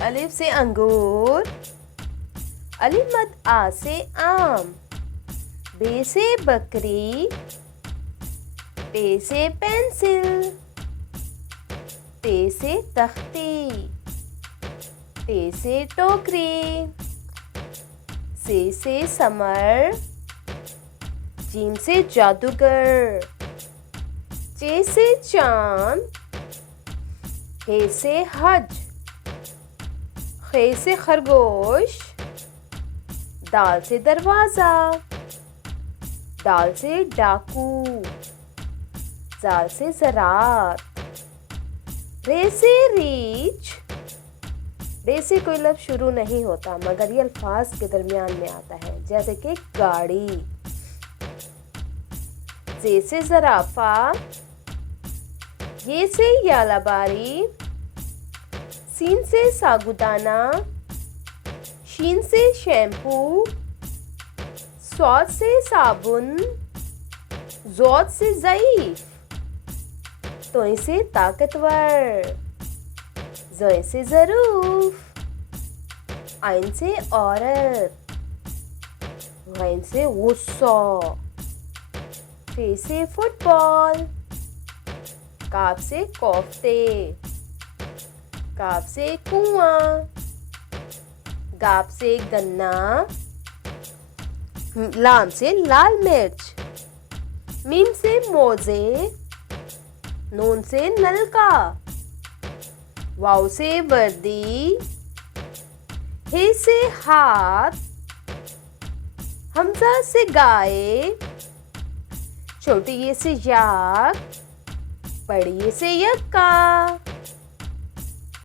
अलिफ से अंगूर, अलिफ मद आ से आम, बे से बकरी, पे से पेंसिल, ते से तख्ती, टे से टोकरी, से समर, जीम से जादूगर, चे से चांद, हे से हज, खे से खरगोश, दाल से दरवाजा, दाल से डाकू, जाल से ज़रात, रे से रीछ, रे से कोई लफ्ज़ शुरू नहीं होता मगर ये अल्फाज के दरमियान में आता है, जैसे कि गाड़ी। जे से ज़राफ़ा, ये से यालाबारी, सीन से सागुदाना, शीन से शैम्पू, स्वाद से साबुन, ज़ौद से ज़ईफ़, तोय से ताकतवर, ज़ोय से ज़रूफ, आइन से औरत, गैन से गुस्सा, फे से फुटबॉल, काफ से कोफ्ते, काफ से कुआं, गाप से गन्ना, लाम से लाल मिर्च, मीम से मोजे, नून से नलका, वाव से वर्दी, हे से हाथ, हमजा से गाय, छोटी ये से याक, बड़ी ये से यक्का।